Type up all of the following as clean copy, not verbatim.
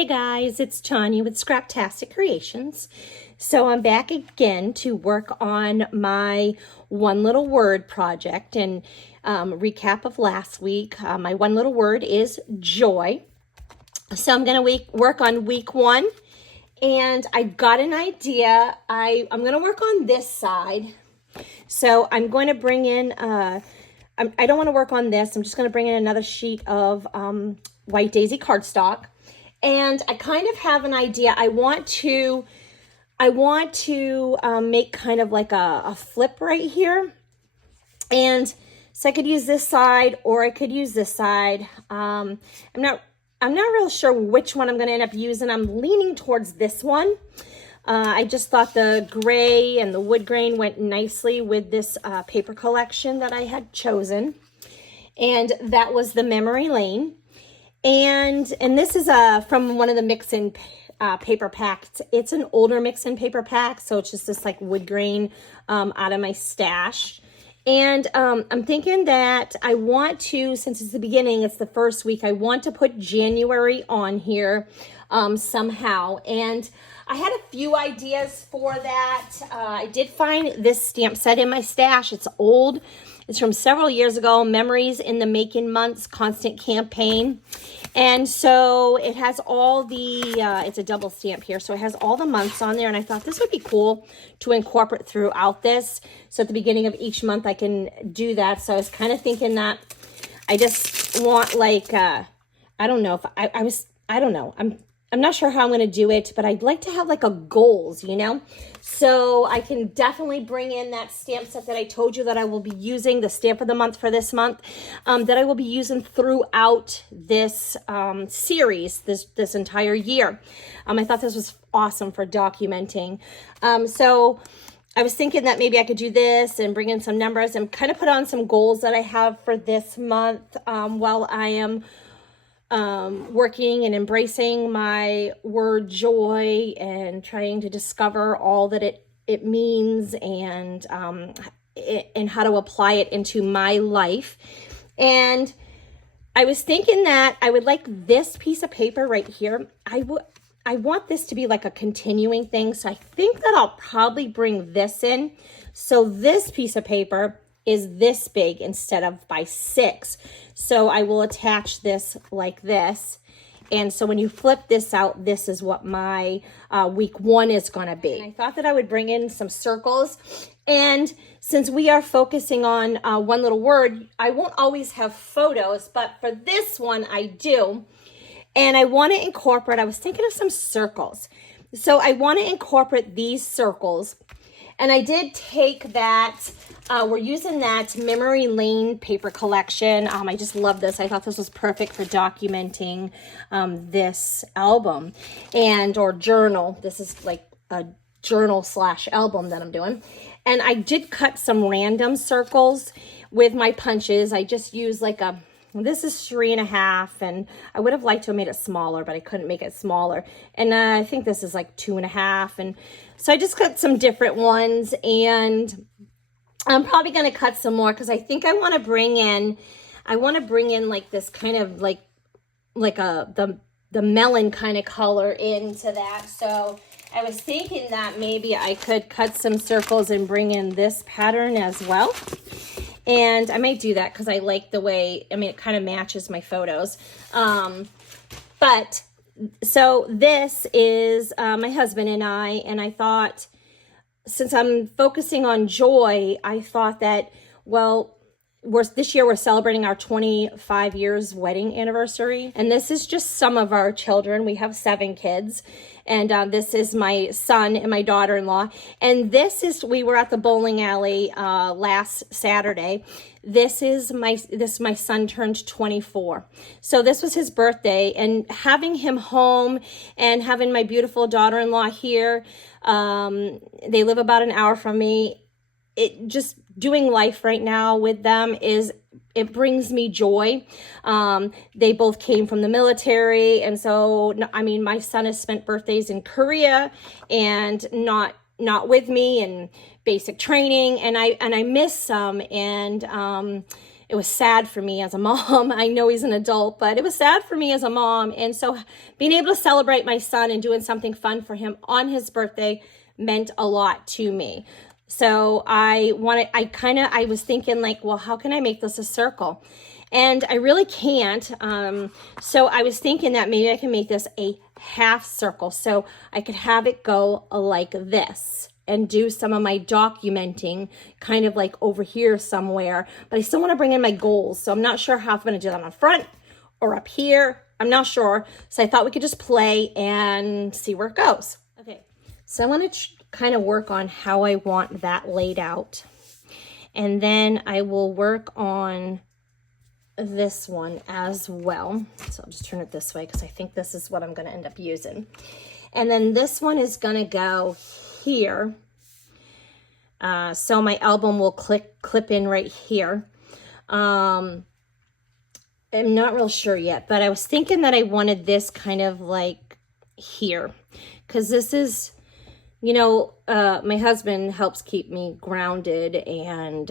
Hey guys, it's Tanya with Scraptastic Creations. So I'm back again to work on my one little word project and recap of last week. My one little word is joy. So I'm going to work on week one, and I got an idea. I'm going to work on this side. So I'm going to bring in, I don't want to work on this. I'm just going to bring in another sheet of White Daisy cardstock. And I kind of have an idea. I want to make kind of like a flip right here. And so I could use this side or I could use this side. I'm not real sure which one I'm going to end up using. I'm leaning towards this one. I just thought the gray and the wood grain went nicely with this paper collection that I had chosen. And that was the Memory Lane. And this is from one of the mix-in paper packs. It's an older mix-in paper pack, so it's just this like wood grain out of my stash. And I'm thinking that I want to, since it's the beginning, it's the first week, I want to put January on here somehow. And I had a few ideas for that. I did find this stamp set in my stash. It's old. It's from several years ago, Memories in the Making Months Constant Campaign. And so it has all the, it's a double stamp here, so it has all the months on there. And I thought this would be cool to incorporate throughout this. So at the beginning of each month, I can do that. So I was kind of thinking that I just want like, I don't know if I don't know. I'm not sure how I'm going to do it, but I'd like to have like a goals, you know? So I can definitely bring in that stamp set that I told you that I will be using, the stamp of the month for this month, that I will be using throughout this series, this entire year. I thought this was awesome for documenting. So I was thinking that maybe I could do this and bring in some numbers and kind of put on some goals that I have for this month while I am working and embracing my word joy and trying to discover all that it means and how to apply it into my life. And I was thinking that I would like this piece of paper right here. I want this to be like a continuing thing. So I think that I'll probably bring this in. So this piece of paper is this big instead of by 6. So I will attach this like this. And so when you flip this out, this is what my week one is going to be. And I thought that I would bring in some circles. And since we are focusing on one little word, I won't always have photos, but for this one I do. And I want to incorporate, I was thinking of some circles. So I want to incorporate these circles. And I did take that, we're using that Memory Lane paper collection. I just love this. I thought this was perfect for documenting this album or journal. This is like a journal / album that I'm doing. And I did cut some random circles with my punches. I just used like this is 3.5, and I would have liked to have made it smaller, but I couldn't make it smaller. And I think this is like 2.5. And so I just cut some different ones, and I'm probably going to cut some more because I think I want to bring in like this kind of like the melon kind of color into that. So I was thinking that maybe I could cut some circles and bring in this pattern as well. And I might do that because I like the way, it kind of matches my photos. But so this is my husband and I thought, since I'm focusing on joy, I thought that, well, this year we're celebrating our 25 years wedding anniversary. And this is just some of our children. We have 7 kids. And this is my son and my daughter-in-law. And we were at the bowling alley last Saturday. This my son turned 24. So this was his birthday, and having him home and having my beautiful daughter-in-law here, they live about an hour from me. It just doing life right now with them it brings me joy. They both came from the military. And so, my son has spent birthdays in Korea and not with me and basic training. And I miss some. And it was sad for me as a mom. I know he's an adult, but it was sad for me as a mom. And so being able to celebrate my son and doing something fun for him on his birthday meant a lot to me. So I was thinking like, well, how can I make this a circle? And I really can't. So I was thinking that maybe I can make this a half circle. So I could have it go like this and do some of my documenting kind of like over here somewhere. But I still want to bring in my goals. So I'm not sure how I'm going to do that on front or up here. I'm not sure. So I thought we could just play and see where it goes. Okay, so I want to kind of work on how I want that laid out. And then I will work on this one as well. So I'll just turn it this way because I think this is what I'm going to end up using. And then this one is going to go here. So my album will clip in right here. I'm not real sure yet, but I was thinking that I wanted this kind of like here, because this is, you know, my husband helps keep me grounded, and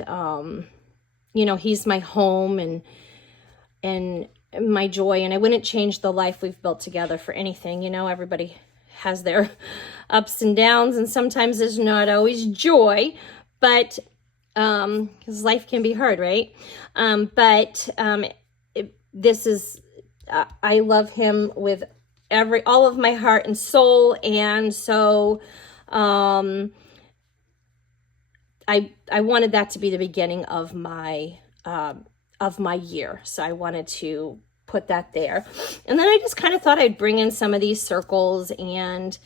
you know, he's my home and my joy, and I wouldn't change the life we've built together for anything. You know, everybody has their ups and downs, and sometimes there's not always joy, but because life can be hard, right? This is, I love him with all of my heart and soul, and so I wanted that to be the beginning of my year. So I wanted to put that there. And then I just kind of thought I'd bring in some of these circles and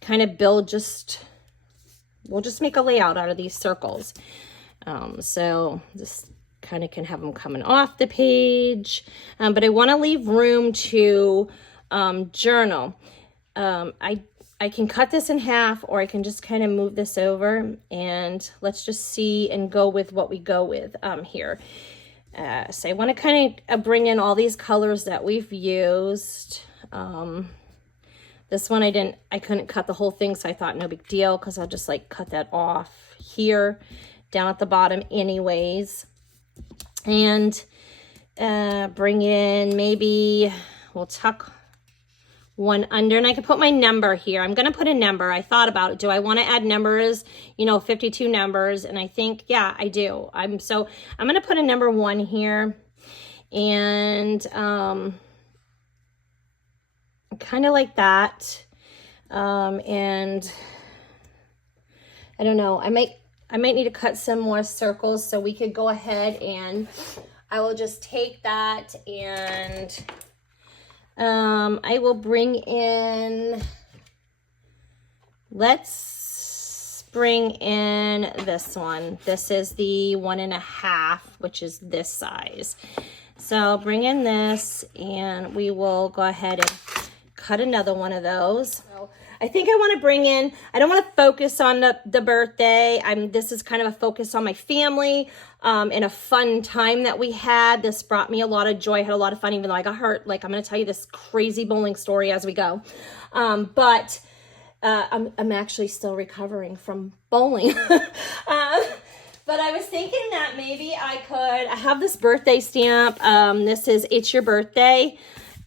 kind of we'll just make a layout out of these circles. So just kind of can have them coming off the page. But I want to leave room to journal. I can cut this in half, or I can just kind of move this over, and let's just see and go with what we go with here. So I want to kind of bring in all these colors that we've used. This one I couldn't cut the whole thing, so I thought no big deal, because I'll just like cut that off here down at the bottom anyways. And bring in, maybe we'll tuck one under, and I can put my number here. I'm going to put a number. I thought about it. Do I want to add numbers? You know, 52 numbers. And I think, yeah, I do. I'm going to put a number 1 here, and kind of like that. And I don't know, I might need to cut some more circles, so we could go ahead and I will just take that, and I will bring in, let's bring in this one. This is the 1.5, which is this size. So I'll bring in this, and we will go ahead and cut another one of those. So I think I want to bring in, I don't want to focus on the birthday. This is kind of a focus on my family and a fun time that we had. This brought me a lot of joy. I had a lot of fun, even though I got hurt. Like, I'm going to tell you this crazy bowling story as we go. But I'm actually still recovering from bowling. But I was thinking that maybe I have this birthday stamp. This is It's Your Birthday.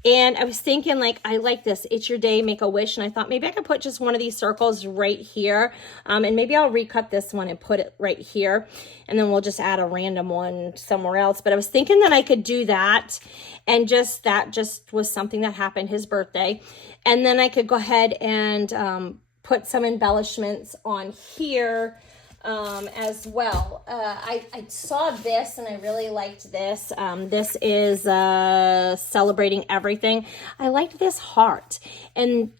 And I was thinking, like, I like this, it's your day, make a wish. And I thought maybe I could put just one of these circles right here. And maybe I'll recut this one and put it right here. And then we'll just add a random one somewhere else. But I was thinking that I could do that. And that just was something that happened, his birthday. And then I could go ahead and put some embellishments on here. As well. I saw this and I really liked this. This is Celebrating Everything. I liked this heart. And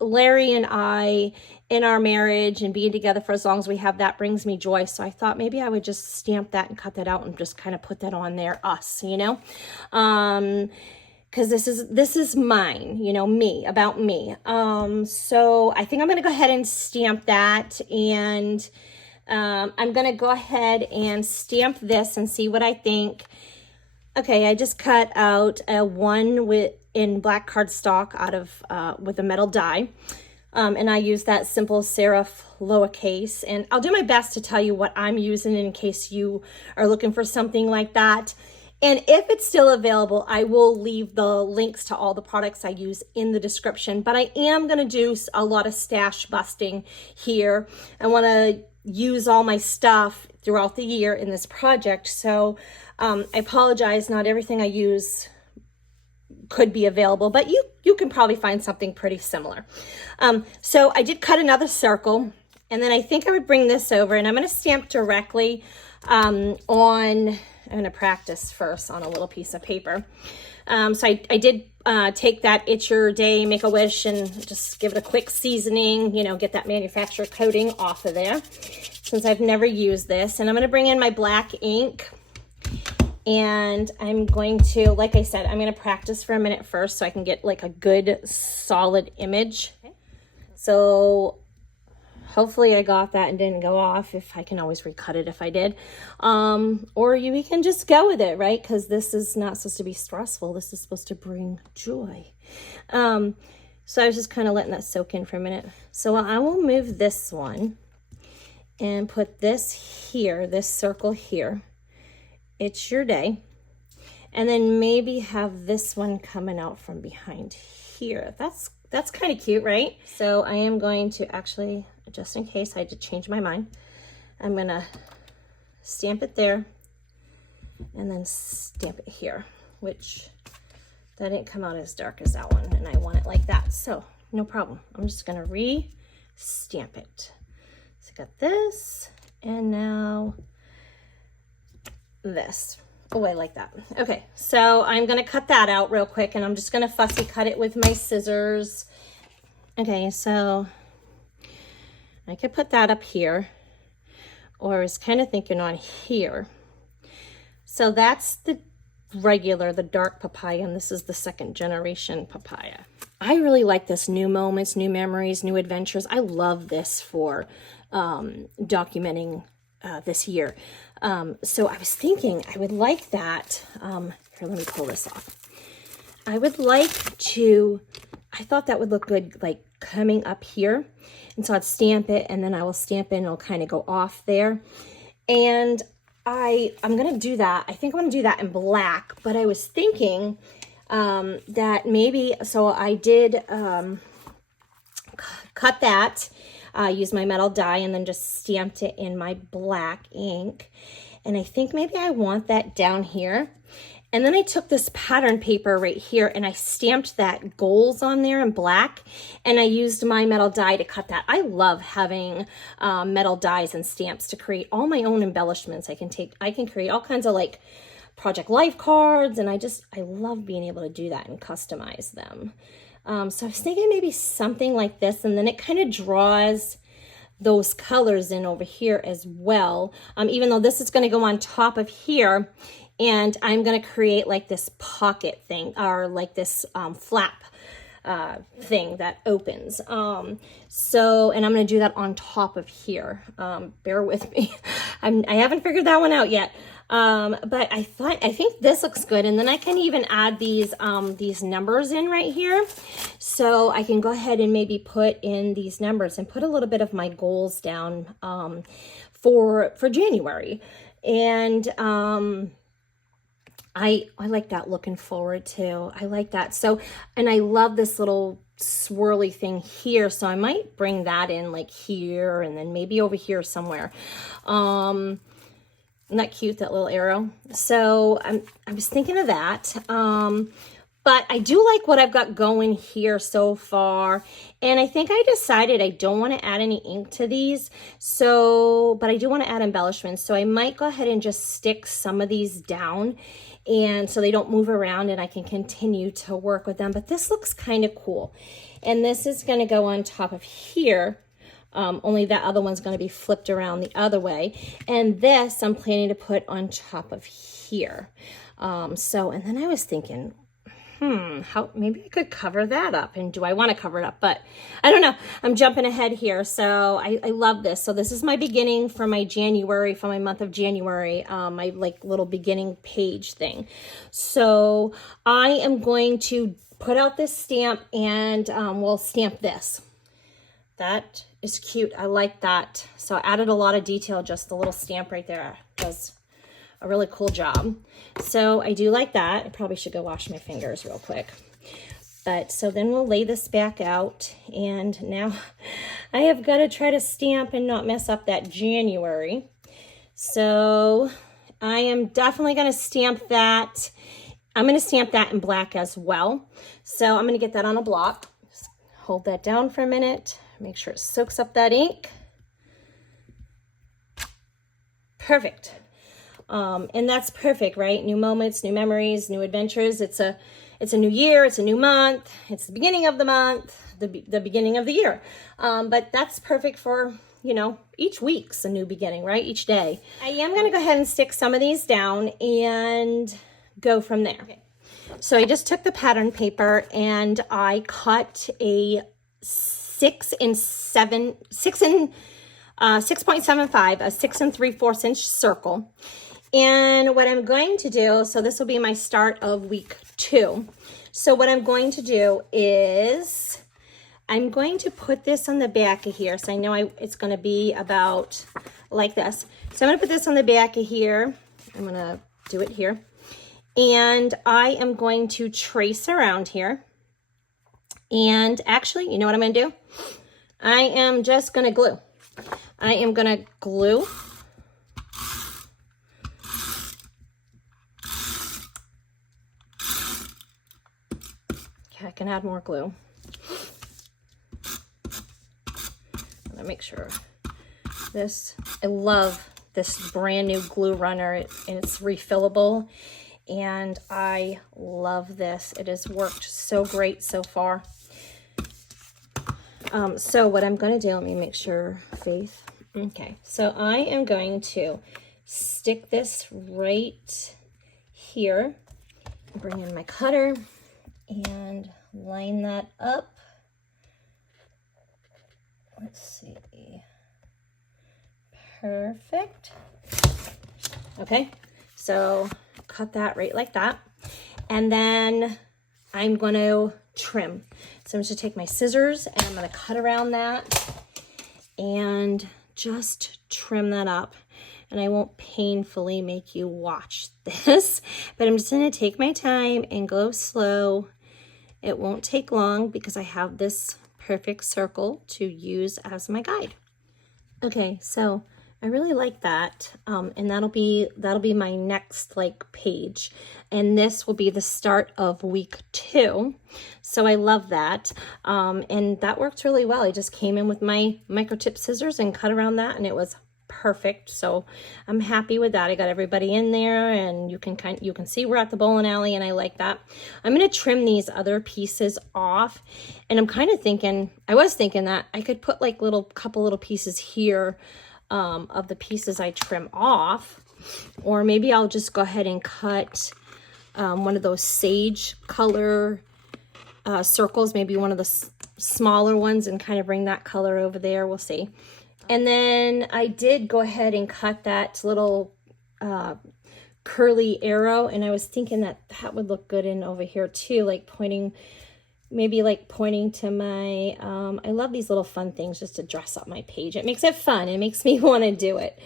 Larry and I, in our marriage and being together for as long as we have, that brings me joy. So I thought maybe I would just stamp that and cut that out and just kind of put that on there, us, you know? Because this is mine, you know, me, about me. So I think I'm going to go ahead and stamp that, and I'm going to go ahead and stamp this and see what I think. Okay, I just cut out a 1 in black cardstock out of with a metal die. And I use that simple serif lowercase, and I'll do my best to tell you what I'm using in case you are looking for something like that. And if it's still available, I will leave the links to all the products I use in the description, but I am going to do a lot of stash busting here. I want to use all my stuff throughout the year in this project. So I apologize, not everything I use could be available, but you can probably find something pretty similar. So I did cut another circle, and then I think I would bring this over, and I'm going to stamp directly I'm going to practice first on a little piece of paper. So I did take that It's Your Day, Make-A-Wish, and just give it a quick seasoning, you know, get that manufacturer coating off of there, since I've never used this. And I'm going to bring in my black ink, and I'm going to, like I said, I'm going to practice for a minute first so I can get like a good solid image. Okay. So hopefully I got that and didn't go off. If I can always recut it if I did. Or we can just go with it, right? Because this is not supposed to be stressful. This is supposed to bring joy. So I was just kind of letting that soak in for a minute. So I will move this one and put this here, this circle here. It's Your Day. And then maybe have this one coming out from behind here. That's kind of cute, right? So I am going to actually, just in case I had to change my mind, I'm going to stamp it there and then stamp it here, which that didn't come out as dark as that one, and I want it like that. So no problem. I'm just going to re-stamp it. So I got this, and now this. Oh, I like that. Okay, so I'm going to cut that out real quick, and I'm just going to fussy cut it with my scissors. Okay, so I could put that up here, or I was kind of thinking on here. So that's the regular, the dark papaya, and this is the second generation papaya. I really like this New Moments, New Memories, New Adventures. I love this for documenting this year. So I was thinking I would like that. Here, let me pull this off. I would like to, I thought that would look good, like coming up here. And so I'd stamp it, and then I will stamp it, and it'll kind of go off there. And I'm going to do that. I think I'm going to do that in black, but I was thinking that maybe, so I did cut that, use my metal die, and then just stamped it in my black ink. And I think maybe I want that down here. And then I took this pattern paper right here, and I stamped that goals on there in black, and I used my metal die to cut that. I love having metal dies and stamps to create all my own embellishments. I can create all kinds of like project life cards, and I love being able to do that and customize them. So I was thinking maybe something like this, and then it kind of draws those colors in over here as well. Even though this is going to go on top of here, and I'm going to create like this pocket thing, or like this flap thing that opens. So, and I'm going to do that on top of here. Bear with me. I haven't figured that one out yet. But I think this looks good. And then I can even add these numbers in right here. So I can go ahead and maybe put in these numbers and put a little bit of my goals down, for January. And, I like that looking forward to. I like that. So, and I love this little swirly thing here. So I might bring that in like here, and then maybe over here somewhere. Isn't that cute, that little arrow? So I was thinking of that. But I do like what I've got going here so far. And I think I decided I don't want to add any ink to these. So, but I do want to add embellishments. So I might go ahead and just stick some of these down, and so they don't move around, and I can continue to work with them. But this looks kind of cool. And this is going to go on top of here. Only that other one's going to be flipped around the other way. And this I'm planning to put on top of here. So, and then I was thinking, how maybe I could cover that up. And do I want to cover it up? But I don't know. I'm jumping ahead here. So I love this. So this is my beginning for my January, for my month of January, my like little beginning page thing. So I am going to put out this stamp, and we'll stamp this. That is cute. I like that. So I added a lot of detail, just the little stamp right there does a really cool job. So I do like that. I probably should go wash my fingers real quick. But so then we'll lay this back out, and now I have got to try to stamp and not mess up that January. So I am definitely going to stamp that. I'm going to stamp that in black as well. So I'm going to get that on a block. Just hold that down for a minute. Make sure it soaks up that ink. Perfect. And that's perfect, right? New moments, new memories, new adventures. It's a new year, it's a new month, it's the beginning of the month, the beginning of the year. But that's perfect for, you know, each week's a new beginning, right? Each day. I am going to go ahead and stick some of these down and go from there. Okay. So I just took the pattern paper and I cut a 6.75, a 6 3/4 inch circle. And what I'm going to do, so this will be my start of week 2. So what I'm going to do is I'm going to put this on the back of here. So I know it's going to be about like this. So I'm going to put this on the back of here. I'm going to do it here. And I am going to trace around here. And actually, you know what I'm going to do? I am just going to glue. I am going to glue. Okay, I can add more glue. I'm going to make sure this, I love this brand new glue runner, and it's refillable. And I love this. It has worked so great so far. So what I'm going to do, let me make sure, Faith. Okay, so I am going to stick this right here. Bring in my cutter and line that up. Let's see. Perfect. Okay, so cut that right like that. And then I'm going to trim. So I'm just going to take my scissors and I'm going to cut around that and just trim that up. And I won't painfully make you watch this, but I'm just going to take my time and go slow. It won't take long because I have this perfect circle to use as my guide. Okay, so I really like that, and that'll be my next page, and this will be the start of week 2. So I love that, and that worked really well. I just came in with my microtip scissors and cut around that, and it was perfect. So I'm happy with that. I got everybody in there, and you can see we're at the bowling alley, and I like that. I'm going to trim these other pieces off, and I'm kind of thinking, I was thinking that I could put couple little pieces here of the pieces I trim off, or maybe I'll just go ahead and cut one of those sage color circles, maybe one of the smaller ones, and kind of bring that color over there. We'll see. And then I did go ahead and cut that little curly arrow, and I was thinking that would look good in over here too, pointing to my, I love these little fun things just to dress up my page. It makes it fun. It makes me want to do it.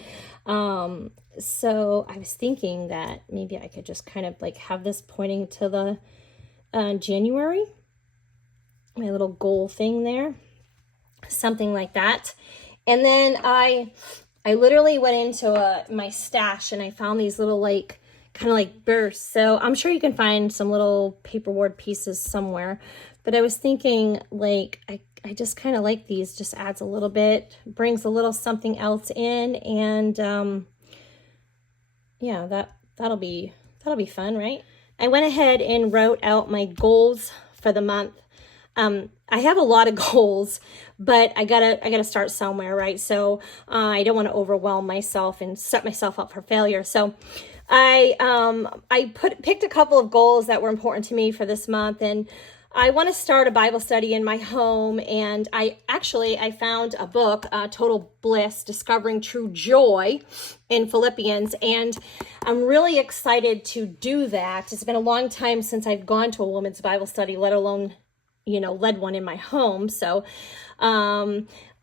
So I was thinking that maybe I could just kind of have this pointing to the January, my little goal thing there, something like that. And then I literally went into my stash and I found these little kind of bursts. So I'm sure you can find some little paperboard pieces somewhere. But I was thinking I just kind of like these, just adds a little bit, brings a little something else in, and yeah, that'll be fun, right? I went ahead and wrote out my goals for the month. I have a lot of goals, but I gotta start somewhere, right? So I don't want to overwhelm myself and set myself up for failure. So I picked a couple of goals that were important to me for this month, and I want to start a Bible study in my home. And I found a book, Total Bliss, Discovering True Joy in Philippians, and I'm really excited to do that. It's been a long time since I've gone to a women's Bible study, let alone led one in my home. So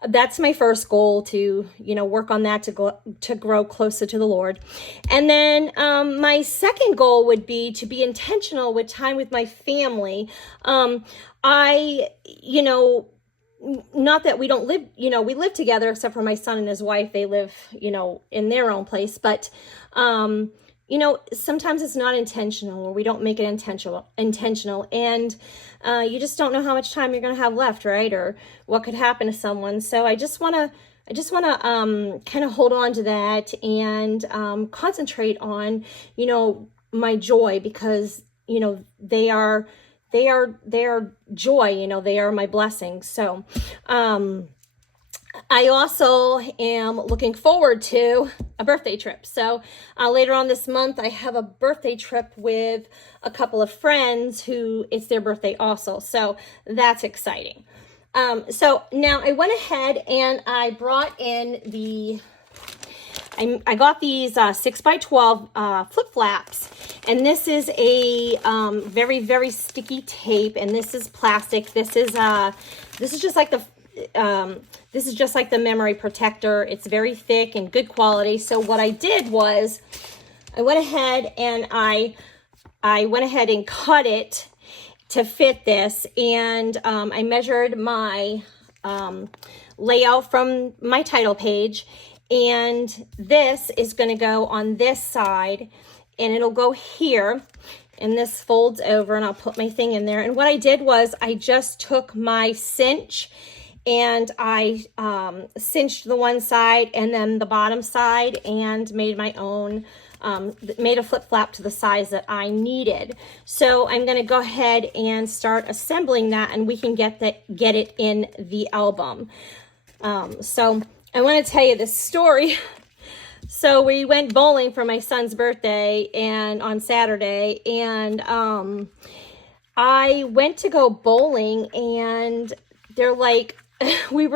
that's my first goal, to, work on that, to grow closer to the Lord. And then my second goal would be to be intentional with time with my family. I, not that we don't live, we live together, except for my son and his wife. They live, in their own place. But, sometimes it's not intentional, or we don't make it intentional. And you just don't know how much time you're going to have left, right? Or what could happen to someone. So I just want to kind of hold on to that and concentrate on, my joy, because, they are joy, they are my blessings. So, I also am looking forward to a birthday trip. So later on this month, I have a birthday trip with a couple of friends who it's their birthday also. So that's exciting. So now I went ahead and I brought in I got these 6x12 flip flaps, and this is a very, very sticky tape, and this is plastic. This is just like the memory protector. It's very thick and good quality. So what I did was I went ahead and I went ahead and cut it to fit this, and I measured my layout from my title page, and this is going to go on this side, and it'll go here, and this folds over, and I'll put my thing in there. And what I did was I just took my cinch and I cinched the one side and then the bottom side, and made my own, made a flip flap to the size that I needed. So I'm going to go ahead and start assembling that, and we can get it in the album. So I want to tell you this story. So we went bowling for my son's birthday and on Saturday, and I went to go bowling, and they're like, we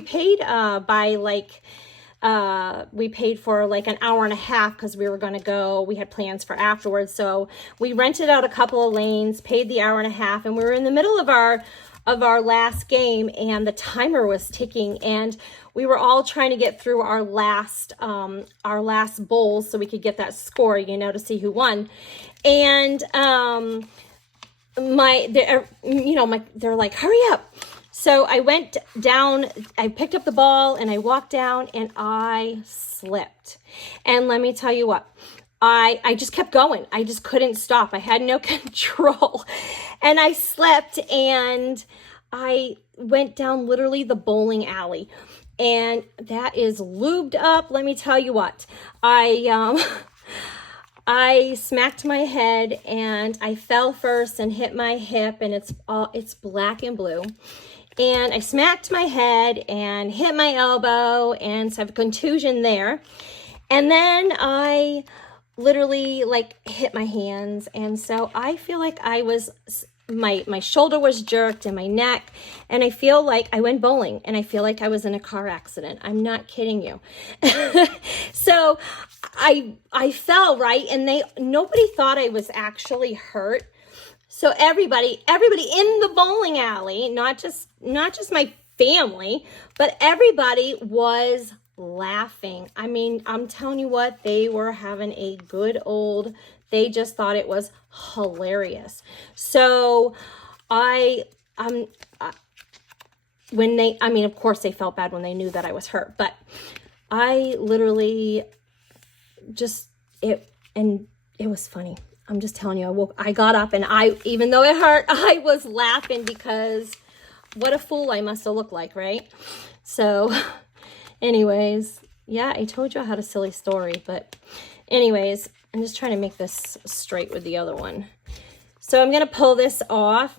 paid we paid for like an hour and a half, because we were going to go, we had plans for afterwards. So we rented out a couple of lanes, paid the hour and a half, and we were in the middle of our last game, and the timer was ticking, and we were all trying to get through our last bowls so we could get that score, to see who won. And they're like, hurry up. So I went down, I picked up the ball, and I walked down, and I slipped. And let me tell you what, I just kept going. I just couldn't stop. I had no control. And I slipped, and I went down literally the bowling alley. And that is lubed up. Let me tell you what, I smacked my head, and I fell first and hit my hip, and it's black and blue. And I smacked my head and hit my elbow, and so I have a contusion there. And then I literally hit my hands, and so I feel like my shoulder was jerked and my neck, and I feel like I went bowling, and I feel like I was in a car accident. I'm not kidding you. So I fell, right, and nobody thought I was actually hurt. So everybody in the bowling alley, not just my family, but everybody was laughing. I mean, I'm telling you what, they were having a good old, they just thought it was hilarious. So of course they felt bad when they knew that I was hurt, but I literally it was funny. I'm just telling you, I got up, and even though it hurt, I was laughing, because what a fool I must have looked like, right? So anyways, yeah, I told you I had a silly story, but anyways, I'm just trying to make this straight with the other one. So I'm going to pull this off.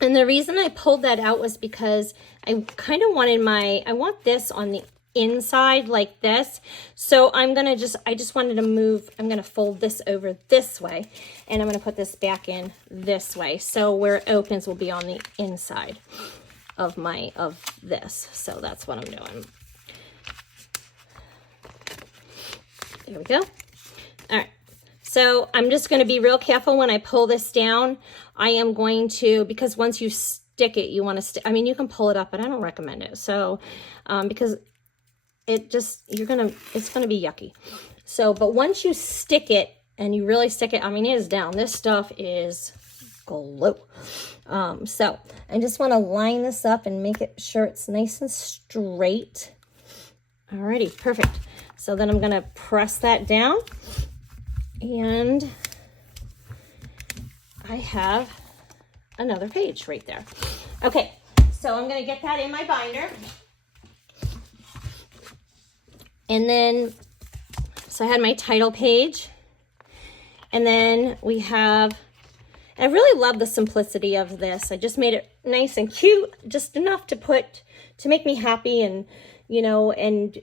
And the reason I pulled that out was because I kind of wanted I want this on the inside like this. So I just wanted to move, I'm going to fold this over this way, and I'm going to put this back in this way. So where it opens will be on the inside of this. So that's what I'm doing. There we go. All right. So I'm just going to be real careful when I pull this down. I am going to, because once you stick it, you want to I mean, you can pull it up, but I don't recommend it. So, because it just, it's going to be yucky. So, but once you stick it and you really stick it, I mean, it is down. This stuff is glue. So I just want to line this up and make it sure it's nice and straight. Alrighty, perfect. So then I'm going to press that down, and I have another page right there. Okay, so I'm going to get that in my binder. And then, so I had my title page, and then we have, I really love the simplicity of this. I just made it nice and cute, just enough to make me happy, and, you know, and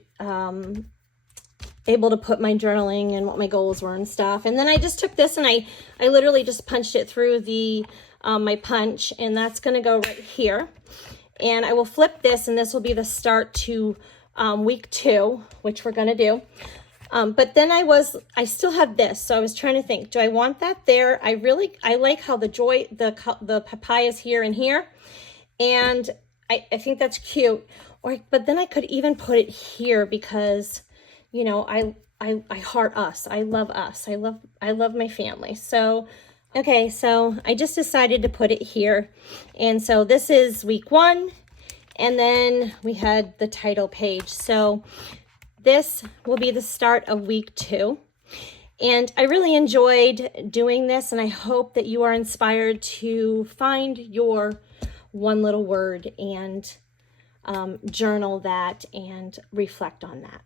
able to put my journaling and what my goals were and stuff. And then I just took this and I literally just punched it through the my punch, and that's going to go right here. And I will flip this, and this will be the start to week 2, which we're going to do. But then I still have this. So I was trying to think, do I want that there? I like how the papaya is here and here. And I think that's cute. But then I could even put it here because, you know, I heart us. I love us. I love my family. So, okay. So I just decided to put it here. And so this is week 1. And then we had the title page. So this will be the start of week 2. And I really enjoyed doing this, and I hope that you are inspired to find your one little word and journal that and reflect on that.